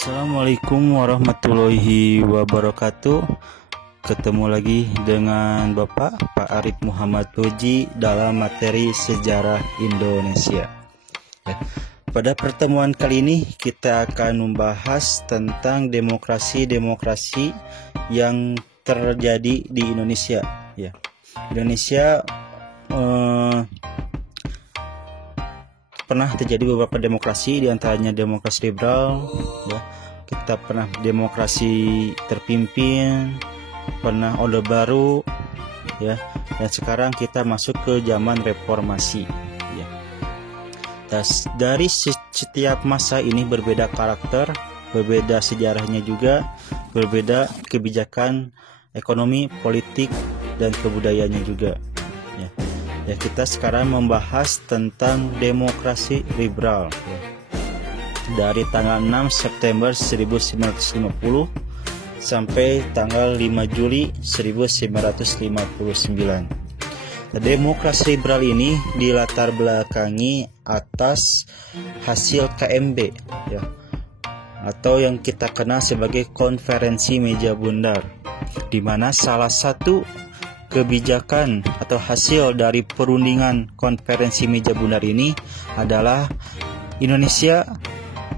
Assalamualaikum warahmatullahi wabarakatuh. Ketemu lagi dengan Bapak Pak Arif Muhammad Puji dalam materi sejarah Indonesia. Pada pertemuan kali ini kita akan membahas tentang demokrasi yang terjadi di Indonesia. Indonesia pernah terjadi beberapa demokrasi, diantaranya demokrasi liberal, kita pernah demokrasi terpimpin, pernah Orde Baru, dan sekarang kita masuk ke zaman reformasi. Dari setiap masa ini berbeda karakter, berbeda sejarahnya juga, berbeda kebijakan ekonomi, politik, dan kebudayaannya juga. Kita sekarang membahas tentang demokrasi liberal dari tanggal 6 September 1950 sampai tanggal 5 Juli 1959. Demokrasi liberal ini dilatar belakangi atas hasil KMB, atau yang kita kenal sebagai konferensi meja bundar, di mana salah satu kebijakan atau hasil dari perundingan konferensi meja bundar ini adalah Indonesia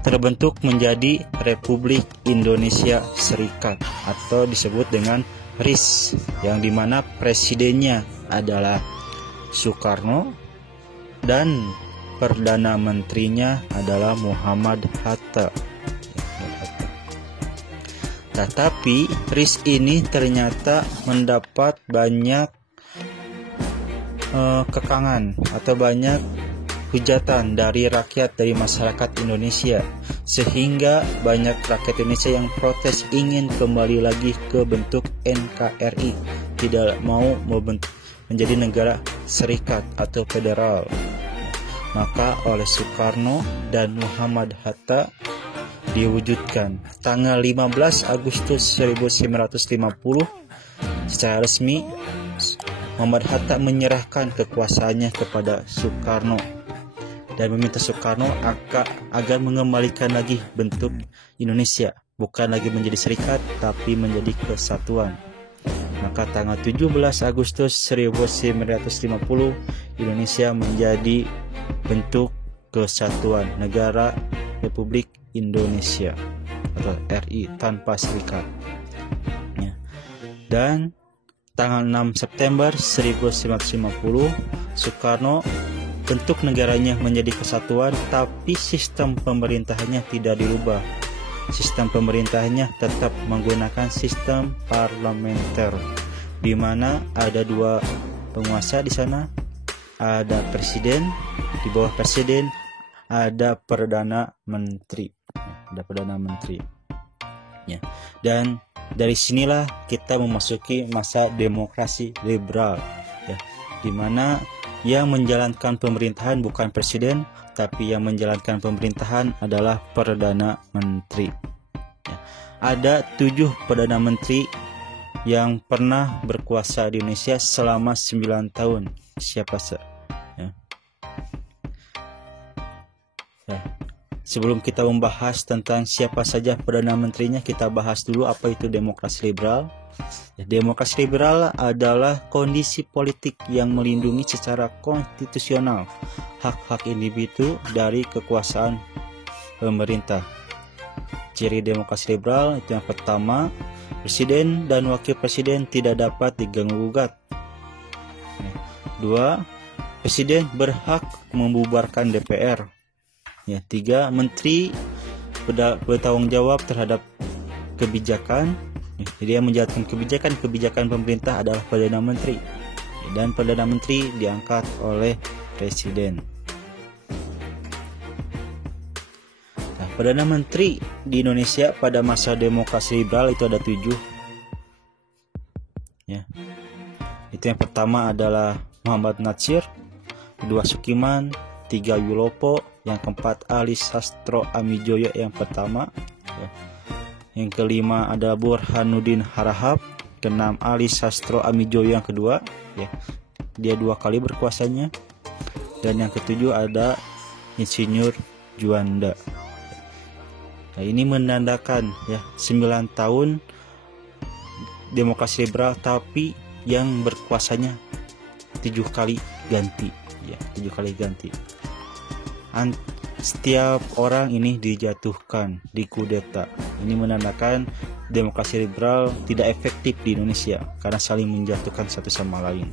terbentuk menjadi Republik Indonesia Serikat atau disebut dengan RIS, yang dimana presidennya adalah Soekarno dan Perdana Menterinya adalah Muhammad Hatta. Tetapi RIS ini ternyata mendapat banyak kekangan atau banyak hujatan dari rakyat, dari masyarakat Indonesia, sehingga banyak rakyat Indonesia yang protes ingin kembali lagi ke bentuk NKRI, tidak mau menjadi negara serikat atau federal. Maka oleh Soekarno dan Muhammad Hatta diwujudkan tanggal 15 Agustus 1950 secara resmi. Muhammad Hatta menyerahkan kekuasaannya kepada Soekarno dan meminta Soekarno agar mengembalikan lagi bentuk Indonesia, bukan lagi menjadi serikat tapi menjadi kesatuan. Maka tanggal 17 Agustus 1950 Indonesia menjadi bentuk kesatuan negara Republik Indonesia atau RI tanpa serikat. Dan tanggal 6 September 1950 Soekarno bentuk negaranya menjadi kesatuan, tapi sistem pemerintahannya tidak dirubah. Sistem pemerintahannya tetap menggunakan sistem parlementer, di mana ada dua penguasa di sana, ada presiden, di bawah presiden ada perdana menteri. Dan dari sinilah kita memasuki masa demokrasi liberal, di mana yang menjalankan pemerintahan bukan presiden, tapi yang menjalankan pemerintahan adalah perdana menteri. Ada 7 perdana menteri yang pernah berkuasa di Indonesia selama 9 tahun. Siapa Sebelum kita membahas tentang siapa saja Perdana Menterinya, kita bahas dulu apa itu demokrasi liberal. Demokrasi liberal adalah kondisi politik yang melindungi secara konstitusional hak-hak individu dari kekuasaan pemerintah. Ciri demokrasi liberal itu yang pertama, presiden dan wakil presiden tidak dapat diganggu-gugat. 2. Presiden berhak membubarkan DPR. 3. Menteri bertanggung jawab terhadap kebijakan. Jadi yang menjalankan kebijakan pemerintah adalah Perdana Menteri, dan Perdana Menteri diangkat oleh Presiden. Perdana Menteri di Indonesia pada masa demokrasi liberal itu ada 7. Itu yang pertama adalah Muhammad Natsir, kedua Sukiman, 3 Wilopo, yang keempat Ali Sastro Amijoyo yang pertama, yang kelima ada Burhanuddin Harahap, keenam Ali Sastro Amijoyo yang kedua, dia 2 kali berkuasanya, dan yang ketujuh ada Insinyur Juanda. Nah, ini menandakan ya 9 tahun demokrasi liberal, tapi yang berkuasanya 7 kali ganti ya, 7 kali ganti. Setiap orang ini dijatuhkan, dikudeta. Ini menandakan demokrasi liberal tidak efektif di Indonesia karena saling menjatuhkan satu sama lain.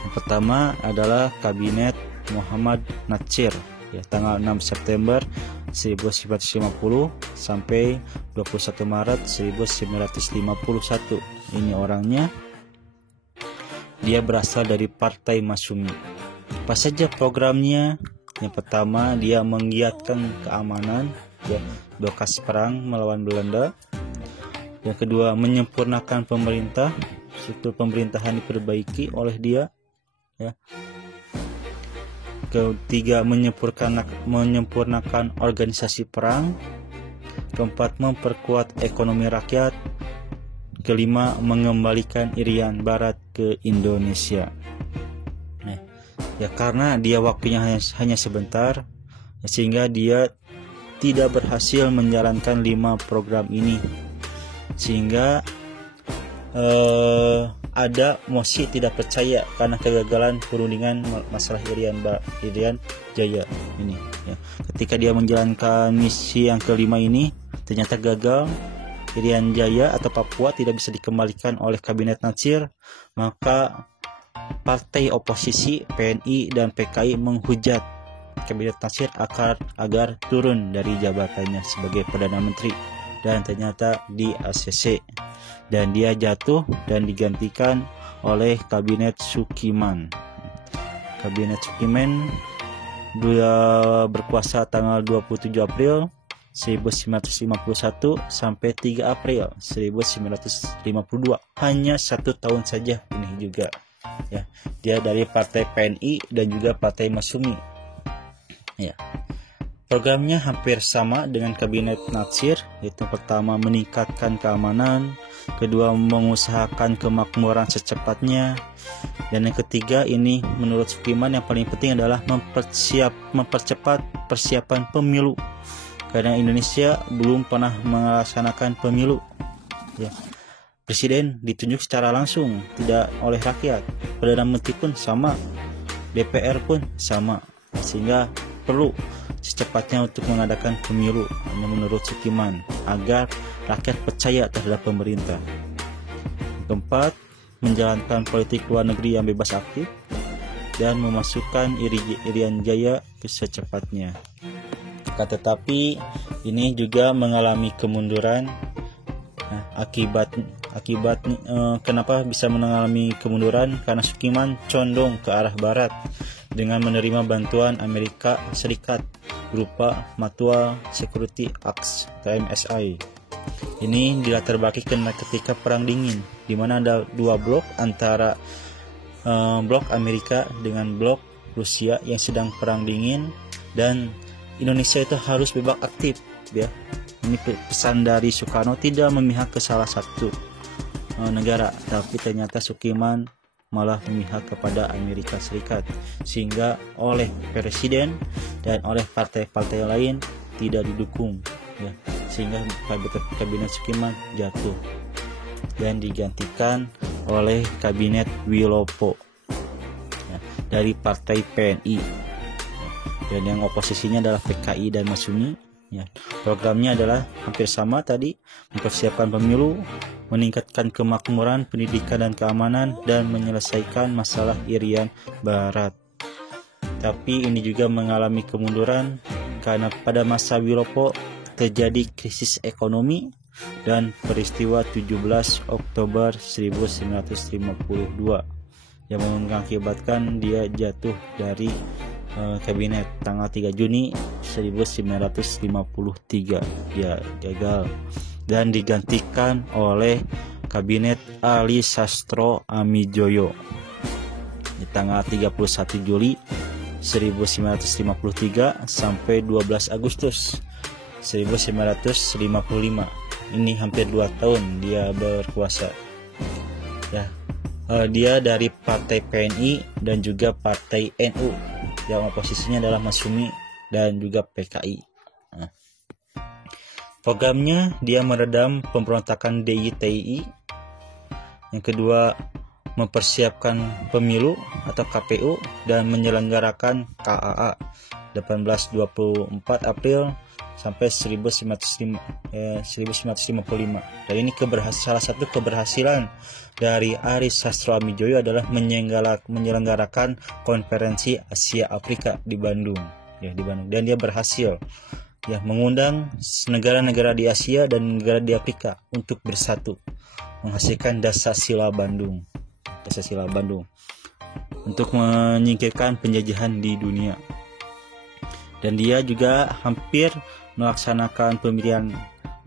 Yang pertama adalah Kabinet Muhammad Natsir ya, tanggal 6 September 1950 sampai 21 Maret 1951. Ini orangnya, dia berasal dari Partai Masyumi. Apa saja programnya? Yang pertama, dia menggiatkan keamanan ya, bekas perang melawan Belanda. Yang kedua, menyempurnakan pemerintah, struktur pemerintahan diperbaiki oleh dia ya. Ketiga, menyempurnakan organisasi perang. Keempat, memperkuat ekonomi rakyat. Kelima, mengembalikan Irian Barat ke Indonesia. Ya karena dia waktunya hanya sebentar, sehingga dia tidak berhasil menjalankan 5 program ini, sehingga ada mosi tidak percaya karena kegagalan perundingan masalah Irian Jaya ini ya. Ketika dia menjalankan misi yang kelima ini ternyata gagal, Irian Jaya atau Papua tidak bisa dikembalikan oleh Kabinet Natsir, maka partai oposisi PNI dan PKI menghujat Kabinet Natsir agar turun dari jabatannya sebagai Perdana Menteri, dan ternyata di ACC dan dia jatuh dan digantikan oleh Kabinet Sukiman. Kabinet Sukiman dia berkuasa tanggal 27 April 1951 sampai 3 April 1952. Hanya 1 tahun saja ini juga ya. Dia dari Partai PNI dan juga Partai Masyumi ya. Programnya hampir sama dengan Kabinet Natsir, yaitu pertama meningkatkan keamanan, kedua mengusahakan kemakmuran secepatnya, dan yang ketiga ini menurut Sukiman yang paling penting adalah mempercepat persiapan pemilu, karena Indonesia belum pernah melaksanakan pemilu ya. Presiden ditunjuk secara langsung, tidak oleh rakyat. Perdana Menteri pun sama, DPR pun sama, sehingga perlu secepatnya untuk mengadakan pemilu menurut Sukiman agar rakyat percaya terhadap pemerintah. Keempat, menjalankan politik luar negeri yang bebas aktif dan memasukkan Irian Jaya secepatnya. Tetapi ini juga mengalami kemunduran. Nah, akibat kenapa bisa mengalami kemunduran? Karena Sukiman condong ke arah barat dengan menerima bantuan Amerika Serikat berupa Mutual Security Acts atau MSI. Ini dilatar belakangi karena ketika perang dingin, di mana ada 2 blok antara blok Amerika dengan blok Rusia yang sedang perang dingin, dan Indonesia itu harus bebas aktif ya. Ini pesan dari Soekarno, tidak memihak ke salah satu negara, tapi ternyata Sukiman malah memihak kepada Amerika Serikat, sehingga oleh presiden dan oleh partai-partai lain tidak didukung ya, sehingga Kabinet Sukiman jatuh dan digantikan oleh Kabinet Wilopo ya, dari Partai PNI ya, dan yang oposisinya adalah PKI dan Masyumi ya. Programnya adalah hampir sama tadi, mempersiapkan pemilu, meningkatkan kemakmuran, pendidikan dan keamanan, dan menyelesaikan masalah Irian Barat. Tapi ini juga mengalami kemunduran karena pada masa Wilopo terjadi krisis ekonomi dan peristiwa 17 Oktober 1952 yang mengakibatkan dia jatuh dari kabinet tanggal 3 Juni 1953. Dia gagal dan digantikan oleh Kabinet Ali Sastro Amijoyo di tanggal 31 Juli 1953 sampai 12 Agustus 1955. Ini hampir 2 tahun dia berkuasa ya. Dia dari Partai PNI dan juga Partai NU, yang oposisinya adalah Masyumi dan juga PKI. Programnya dia meredam pemberontakan DITI. Yang kedua, mempersiapkan pemilu atau KPU dan menyelenggarakan KAA 1824 April sampai 1955. Dan ini salah satu keberhasilan dari Aris Sastroamidjojo adalah menyelenggarakan konferensi Asia Afrika di Bandung. Dan dia berhasil mengundang negara-negara di Asia dan negara di Afrika untuk bersatu menghasilkan Dasar-Sila Bandung untuk menyingkirkan penjajahan di dunia. Dan dia juga hampir melaksanakan pemilihan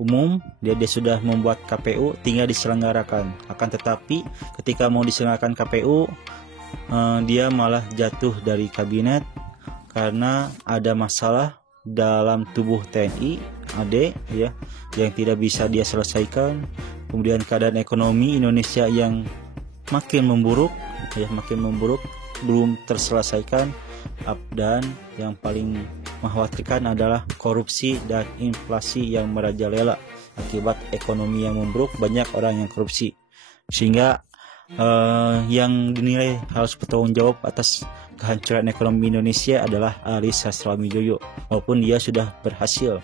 umum. Dia sudah membuat KPU, tinggal diselenggarakan. Akan tetapi ketika mau diselenggarakan KPU, dia malah jatuh dari kabinet karena ada masalah dalam tubuh TNI AD yang tidak bisa dia selesaikan. Kemudian keadaan ekonomi Indonesia yang makin memburuk, belum terselesaikan, dan yang paling mengkhawatirkan adalah korupsi dan inflasi yang merajalela. Akibat ekonomi yang memburuk, banyak orang yang korupsi, sehingga yang dinilai harus bertanggung jawab atas kehancuran ekonomi Indonesia adalah Aris Sastroamidjojo, walaupun dia sudah berhasil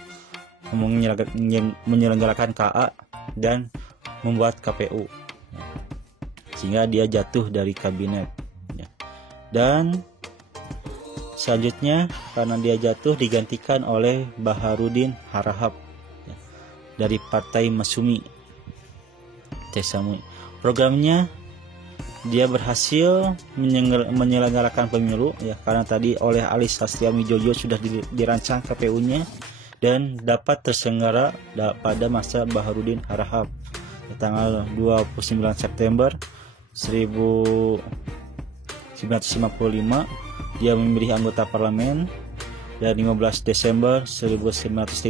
menyelenggarakan KA dan membuat KPU, sehingga dia jatuh dari kabinet. Dan selanjutnya karena dia jatuh, digantikan oleh Baharudin Harahap dari Partai Masyumi. Programnya dia berhasil menyelenggarakan pemilu karena tadi oleh Aris Sastroamidjojo sudah dirancang KPU-nya dan dapat terselenggara pada masa Baharudin Harahap tanggal 29 September 1955. Dia memilih anggota parlemen, dan 15 Desember 1955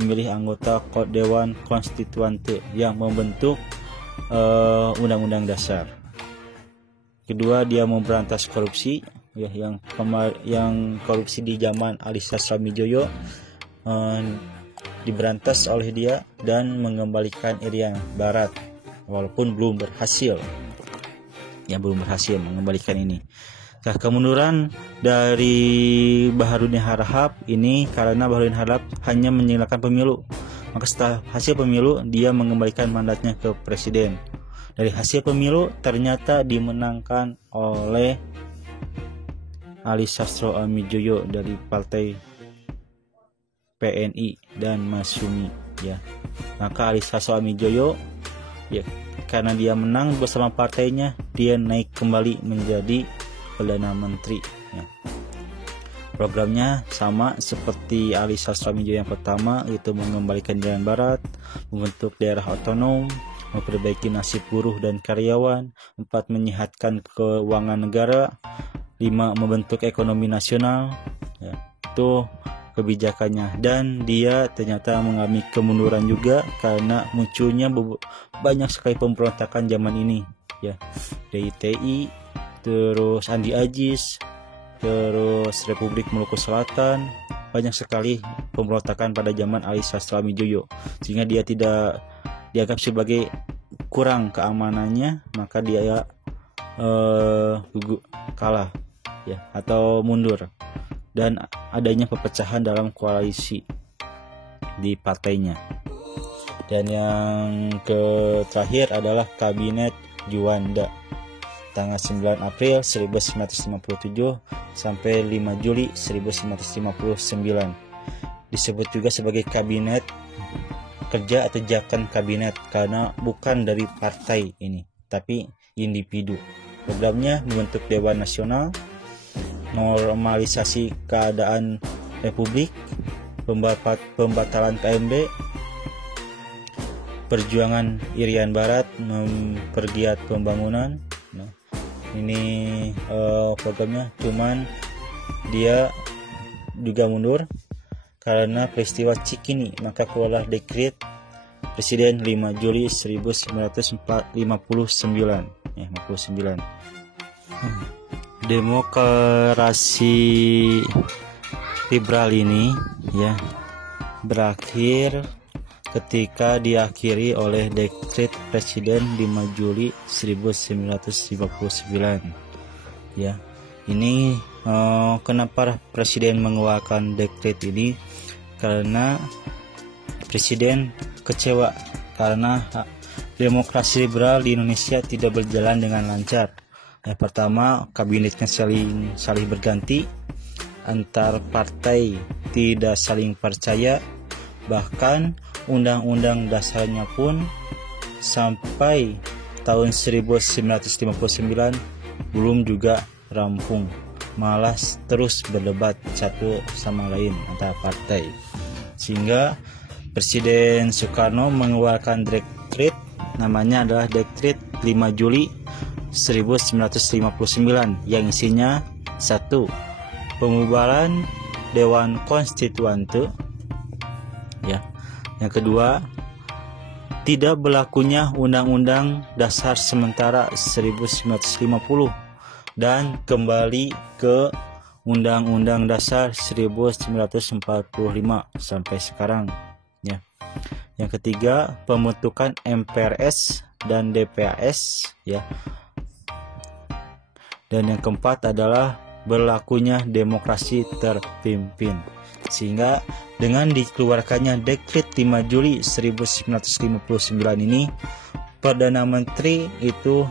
memilih anggota Dewan Konstituante yang membentuk Undang-Undang Dasar. Kedua, dia memberantas korupsi, yang korupsi di zaman Aris Sastroamidjojo diberantas oleh dia dan mengembalikan Irian Barat, walaupun belum berhasil mengembalikan ini. Nah, kemunduran dari Baharudin Harahap ini karena Baharudin Harahap hanya menyelenggarakan pemilu. Maka setelah hasil pemilu, dia mengembalikan mandatnya ke presiden. Dari hasil pemilu ternyata dimenangkan oleh Aris Sastroamidjojo dari Partai PNI dan Masyumi. Maka Aris Sastroamidjojo karena dia menang bersama partainya, dia naik kembali menjadi Perdana Menteri. Programnya sama seperti Aris Sastroamidjojo yang pertama, yaitu mengembalikan Irian Barat, membentuk daerah otonom, memperbaiki nasib buruh dan karyawan, 4 menyehatkan keuangan negara, 5 membentuk ekonomi nasional. Itu kebijakannya. Dan dia ternyata mengalami kemunduran juga karena munculnya banyak sekali pemberontakan zaman ini, DITI, terus Andi Ajis, terus Republik Maluku Selatan. Banyak sekali pemberontakan pada zaman Aris Sastroamidjojo, sehingga dia tidak dianggap sebagai kurang keamanannya, maka dia kalah atau mundur, dan adanya perpecahan dalam koalisi di partainya. Dan yang terakhir adalah Kabinet Juanda tanggal 9 April 1957 sampai 5 Juli 1959. Disebut juga sebagai Kabinet Kerja atau Jabatan Kabinet karena bukan dari partai ini, tapi individu. Programnya membentuk Dewan Nasional, normalisasi keadaan Republik, pembatalan KMB, perjuangan Irian Barat, mempergiat pembangunan. Ini programnya, cuman dia juga mundur karena peristiwa Cikini, maka keluarlah dekret Presiden 5 Juli 1959. Demokrasi liberal ini berakhir ketika diakhiri oleh dekret Presiden 5 Juli 1959. Ya, ini kenapa Presiden mengeluarkan dekret ini? Karena Presiden kecewa karena demokrasi liberal di Indonesia tidak berjalan dengan lancar. Yang pertama, kabinetnya saling berganti, antar partai tidak saling percaya, bahkan undang-undang dasarnya pun sampai tahun 1959 belum juga rampung, malah terus berdebat satu sama lain antar partai, sehingga Presiden Soekarno mengeluarkan dekret, namanya adalah dekret 5 Juli 1959 yang isinya: 1. Pembubaran Dewan Konstituante, ya. Yang kedua, tidak berlakunya Undang-Undang Dasar Sementara 1950 dan kembali ke Undang-Undang Dasar 1945 sampai sekarang, ya. Yang ketiga, pembentukan MPRS dan DPAS, ya. Dan yang keempat adalah berlakunya demokrasi terpimpin. Sehingga dengan dikeluarkannya dekret 5 Juli 1959 ini, Perdana Menteri itu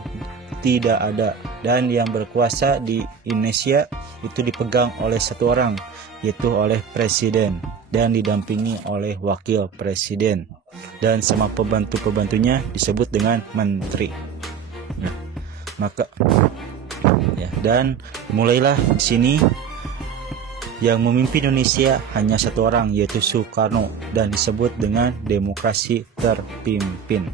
tidak ada, dan yang berkuasa di Indonesia itu dipegang oleh satu orang, yaitu oleh Presiden, dan didampingi oleh Wakil Presiden, dan sama pembantu-pembantunya disebut dengan Menteri. Nah, maka ya, dan mulailah di sini yang memimpin Indonesia hanya satu orang, yaitu Soekarno, dan disebut dengan demokrasi terpimpin.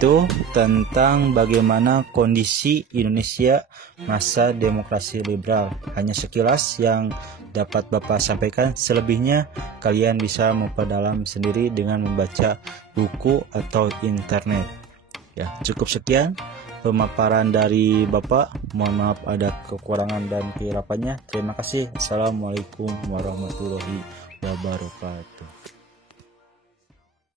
Itu tentang bagaimana kondisi Indonesia masa demokrasi liberal. Hanya sekilas yang dapat Bapak sampaikan, selebihnya kalian bisa memperdalam sendiri dengan membaca buku atau internet. Ya, cukup sekian pemaparan dari Bapak. Mohon maaf ada kekurangan dan kehilafan. Terima kasih. Assalamualaikum warahmatullahi wabarakatuh.